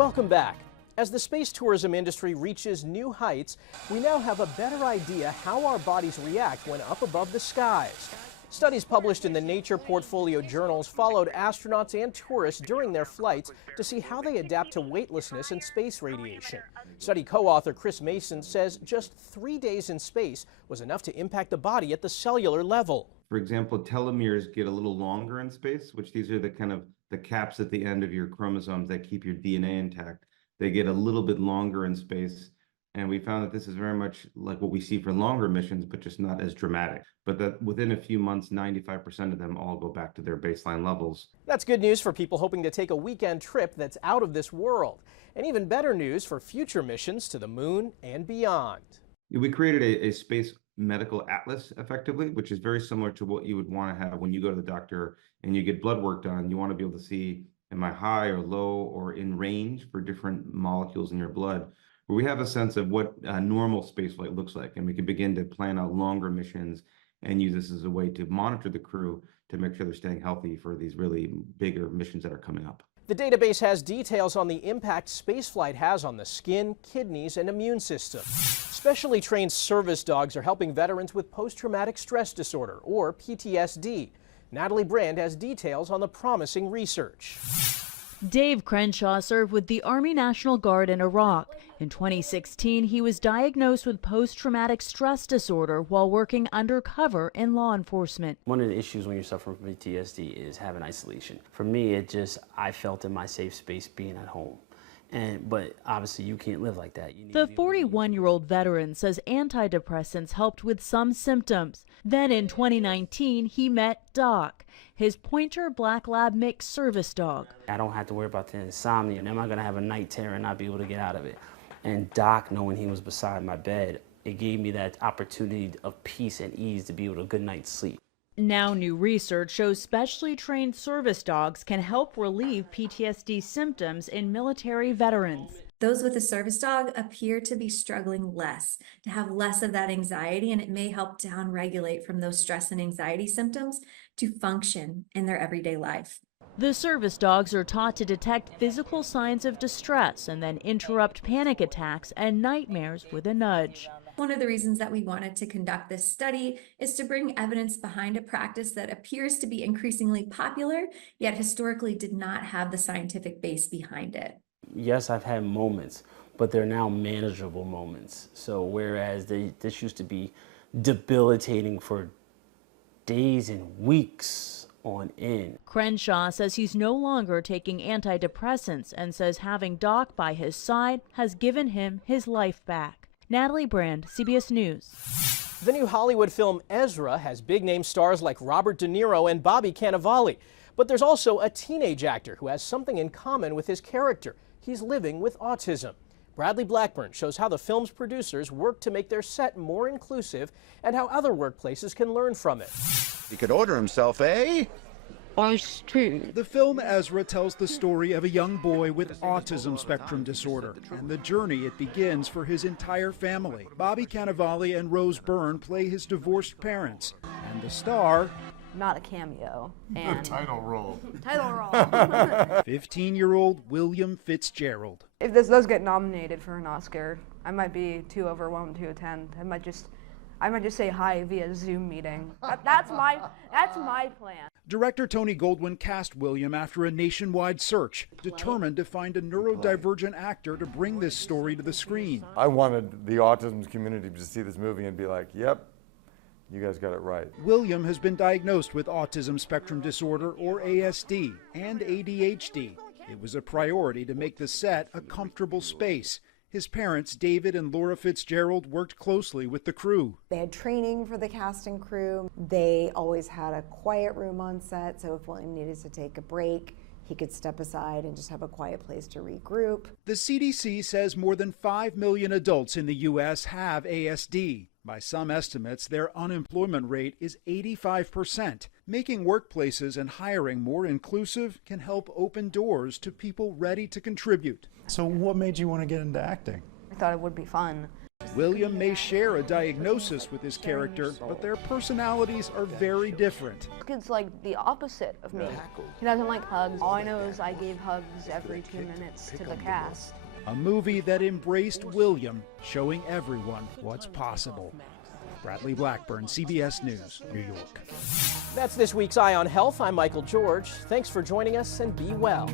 Welcome back. As the space tourism industry reaches new heights, we now have a better idea how our bodies react when up above the skies. Studies published in the Nature Portfolio journals followed astronauts and tourists during their flights to see how they adapt to weightlessness and space radiation. Study co-author Chris Mason says just 3 days in space was enough to impact the body at the cellular level. For example, telomeres get a little longer in space, which these are the caps at the end of your chromosomes that keep your DNA intact. They get a little bit longer in space. And we found that this is very much like what we see for longer missions, but just not as dramatic. But that within a few months, 95% of them all go back to their baseline levels. That's good news for people hoping to take a weekend trip that's out of this world. And even better news for future missions to the moon and beyond. We created a space medical atlas, effectively, which is very similar to what you would want to have when you go to the doctor and you get blood work done. You want to be able to see, am I high or low or in range for different molecules in your blood. We have a sense of what a normal spaceflight looks like, and we can begin to plan out longer missions and use this as a way to monitor the crew to make sure they're staying healthy for these really bigger missions that are coming up. The database has details on the impact spaceflight has on the skin, kidneys, and immune system. Specially trained service dogs are helping veterans with post-traumatic stress disorder, or PTSD. Natalie Brand has details on the promising research. Dave Crenshaw served with the Army National Guard in Iraq. In 2016, he was diagnosed with post-traumatic stress disorder while working undercover in law enforcement. One of the issues when you're suffering from PTSD is having isolation. For me, I felt in my safe space being at home. But obviously you can't live like that. The 41-year-old veteran says antidepressants helped with some symptoms. Then in 2019, he met Doc, his pointer black lab mix service dog. I don't have to worry about the insomnia. Am I going to have a night terror and not be able to get out of it? And Doc, knowing he was beside my bed, it gave me that opportunity of peace and ease to be able to good night's sleep. Now new research shows specially trained service dogs can help relieve PTSD symptoms in military veterans. Those with a service dog appear to be struggling less, to have less of that anxiety, and it may help downregulate from those stress and anxiety symptoms to function in their everyday life. The service dogs are taught to detect physical signs of distress and then interrupt panic attacks and nightmares with a nudge. One of the reasons that we wanted to conduct this study is to bring evidence behind a practice that appears to be increasingly popular, yet historically did not have the scientific base behind it. Yes, I've had moments, but they're now manageable moments. So whereas this used to be debilitating for days and weeks on end. Crenshaw says he's no longer taking antidepressants and says having Doc by his side has given him his life back. Natalie Brand, CBS News. The new Hollywood film Ezra has big-name stars like Robert De Niro and Bobby Cannavale. But there's also a teenage actor who has something in common with his character. He's living with autism. Bradley Blackburn shows how the film's producers work to make their set more inclusive and how other workplaces can learn from it. He could order himself a ice tea. The film Ezra tells the story of a young boy with autism spectrum disorder and the journey it begins for his entire family. Bobby Cannavale and Rose Byrne play his divorced parents, and the star, Not a cameo. And title role. title role. 15-year-old William Fitzgerald. If this does get nominated for an Oscar, I might be too overwhelmed to attend. I might just say hi via Zoom meeting. That's my plan. Director Tony Goldwyn cast William after a nationwide search, determined to find a neurodivergent actor to bring this story to the screen. I wanted the autism community to see this movie and be like, yep, you guys got it right. William has been diagnosed with autism spectrum disorder, or ASD, and ADHD. It was a priority to make the set a comfortable space. His parents, David and Laura Fitzgerald, worked closely with the crew. They had training for the cast and crew. They always had a quiet room on set, so if William needed to take a break, he could step aside and just have a quiet place to regroup. The CDC says more than 5 million adults in the U.S. have ASD. By some estimates, their unemployment rate is 85%. Making workplaces and hiring more inclusive can help open doors to people ready to contribute. So what made you want to get into acting? I thought it would be fun. William may share a diagnosis with his character, but their personalities are very different. This kid's like the opposite of me. He doesn't like hugs. All I know is I gave hugs every 2 minutes to the cast. A movie that embraced William, showing everyone what's possible. Bradley Blackburn, CBS News, New York. That's this week's Eye on Health. I'm Michael George. Thanks for joining us and be well.